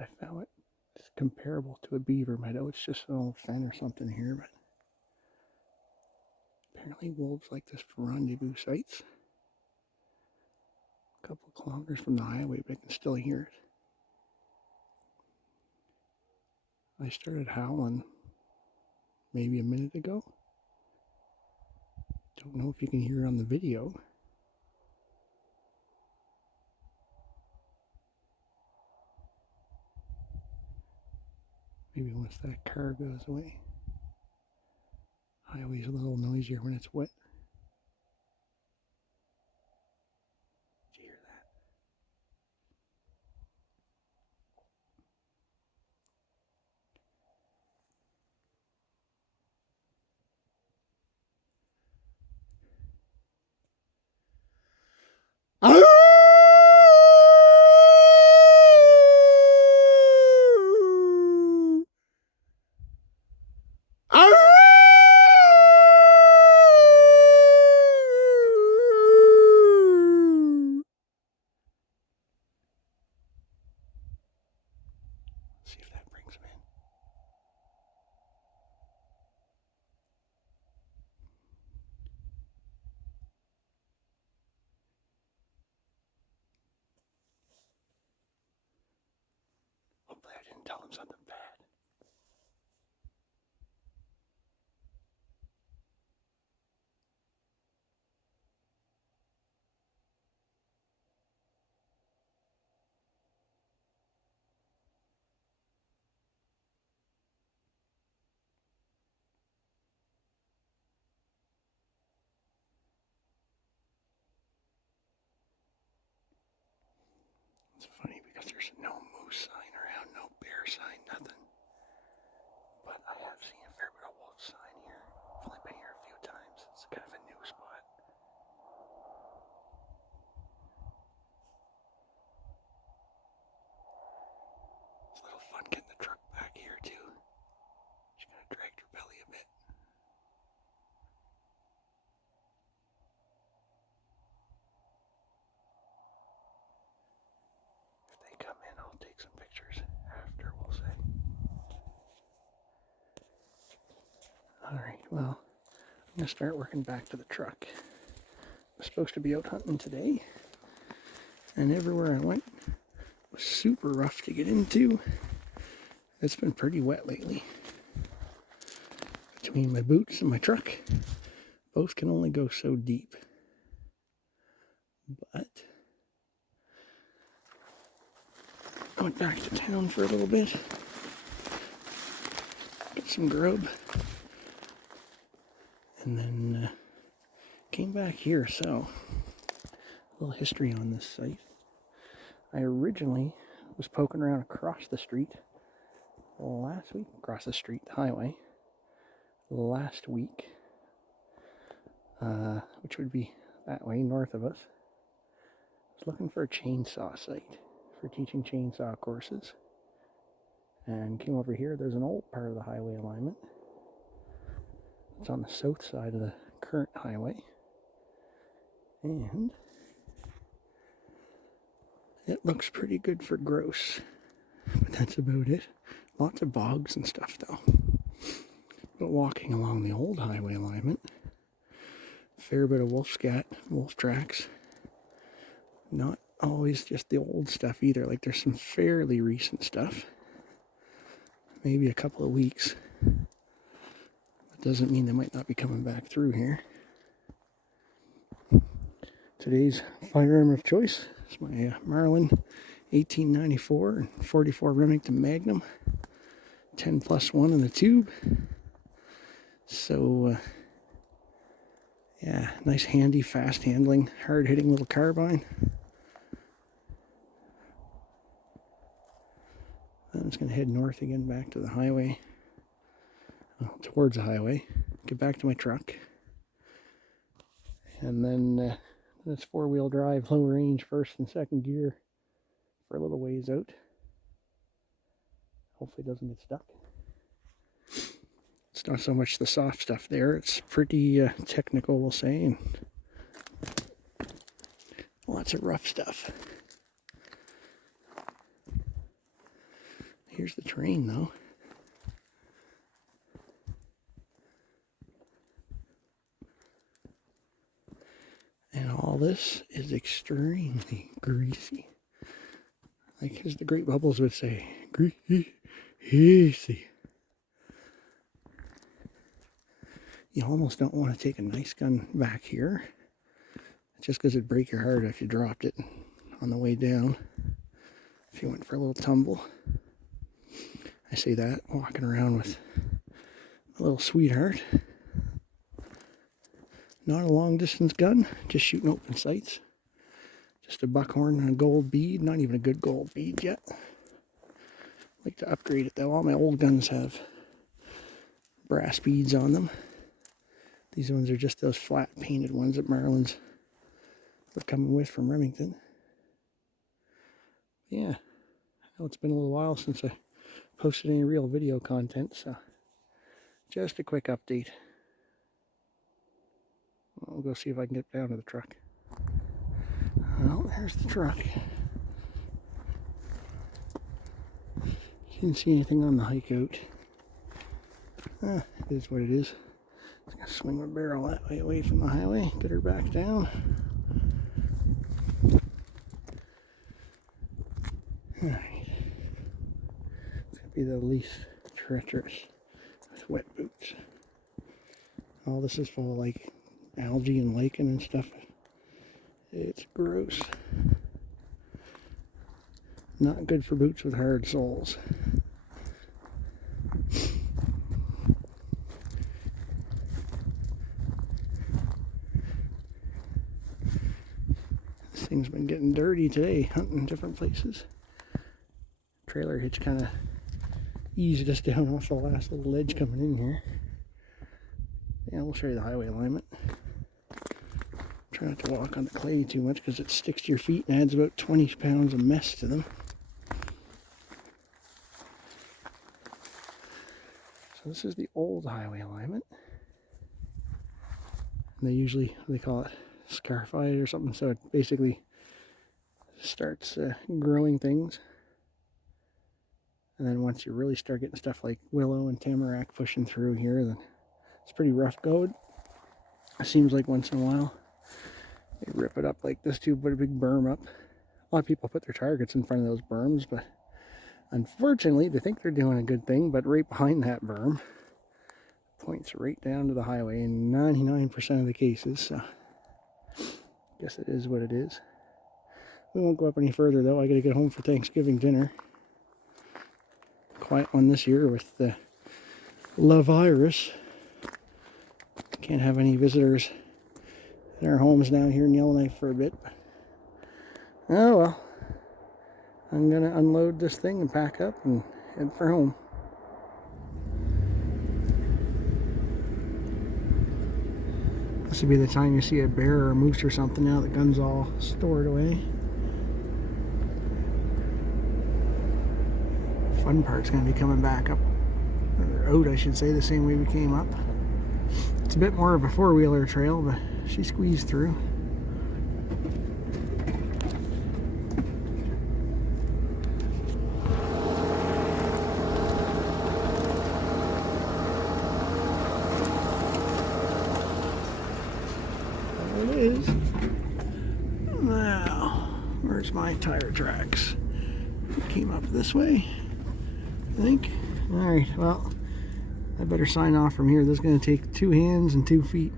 I found it's comparable to a beaver meadow. It's just an old fen or something here, but apparently wolves like this for rendezvous sites. A couple of kilometers from the highway, but I can still hear it. I started howling maybe a minute ago. Don't know if you can hear it on the video. Maybe once that car goes away. Highway's a little noisier when it's wet. Did you hear that? See if that brings him in. Hopefully I didn't tell him something bad. It's funny because there's no moose sign around, no bear sign, nothing. But I have seen a fair bit of wolf sign here. I've only been here a few times. It's kind of a new spot. It's a little fun getting the truck back here too. She kind of dragged her belly a bit. If they come in, I'll take some pictures after, we'll say. Alright, well, I'm going to start working back to the truck. I was supposed to be out hunting today, and everywhere I went was super rough to get into. It's been pretty wet lately. Between my boots and my truck, both can only go so deep. But I went back to town for a little bit, got some grub, and then came back here. So, a little history on this site. I originally was poking around across the street last week, across the street, the highway, last week, which would be that way, north of us. I was looking for a chainsaw site for teaching chainsaw courses, and came over here. There's an old part of the highway alignment. It's on the south side of the current highway, and it looks pretty good for grouse, but that's about it. Lots of bogs and stuff though. But walking along the old highway alignment, a fair bit of wolf scat, wolf tracks. Not always just the old stuff either. Like there's some fairly recent stuff. Maybe a couple of weeks. That doesn't mean they might not be coming back through here. Today's firearm of choice is my Marlin 1894 and 44 Remington Magnum. 10+1 in the tube. So, yeah, nice handy, fast handling, hard hitting little carbine. I'm just going to head north again back to the highway, well, towards the highway, get back to my truck, and then it's 4-wheel drive, low range, first and second gear for a little ways out. Hopefully it doesn't get stuck. It's not so much the soft stuff there, it's pretty technical, we'll say, and lots of rough stuff. Here's the train, though. And all this is extremely greasy. Like, as the Great Bubbles would say, greasy. You almost don't want to take a nice gun back here, just because it'd break your heart if you dropped it on the way down, if you went for a little tumble. I say that walking around with a little sweetheart. Not a long distance gun, just shooting open sights. Just a buckhorn and a gold bead, not even a good gold bead yet. Like to upgrade it though. All my old guns have brass beads on them. These ones are just those flat painted ones that Marlins were coming with from Remington. Yeah, I know it's been a little while since I posted any real video content, so just a quick update. I'll go see if I can get down to the truck. Well, there's the truck. Can't see anything on the hike out. It is what it is. Just gonna swing my barrel that way away from the highway, get her back down. Alright. It's gonna be the least treacherous with wet boots. All this is full of like algae and lichen and stuff. It's gross. Not good for boots with hard soles. This thing's been getting dirty today, hunting different places. Trailer hitch kind of eased us down off the last little ledge coming in here. Yeah, we'll show you the highway alignment. Try not to walk on the clay too much because it sticks to your feet and adds about 20 pounds of mess to them. So this is the old highway alignment. And they usually, they call it scarified or something, so it basically starts growing things. And then once you really start getting stuff like willow and tamarack pushing through here, then it's pretty rough going. It seems like once in a while they rip it up like this too, put a big berm up. A lot of people put their targets in front of those berms, but unfortunately they think they're doing a good thing, but right behind that berm points right down to the highway in 99% of the cases, so I guess it is what it is. We won't go up any further though. I gotta get home for Thanksgiving dinner. Quiet one this year with the virus. Can't have any visitors in our homes now here in Yellowknife for a bit. Oh well. I'm gonna unload this thing and pack up and head for home. This would be the time you see a bear or a moose or something now. The gun's all stored away. Fun part's gonna be coming back up, or out I should say, the same way we came up. It's a bit more of a four-wheeler trail, but she squeezed through. There it is. Now, where's my tire tracks? Came up this way, I think. Alright, well, I better sign off from here. This is going to take 2 hands and 2 feet.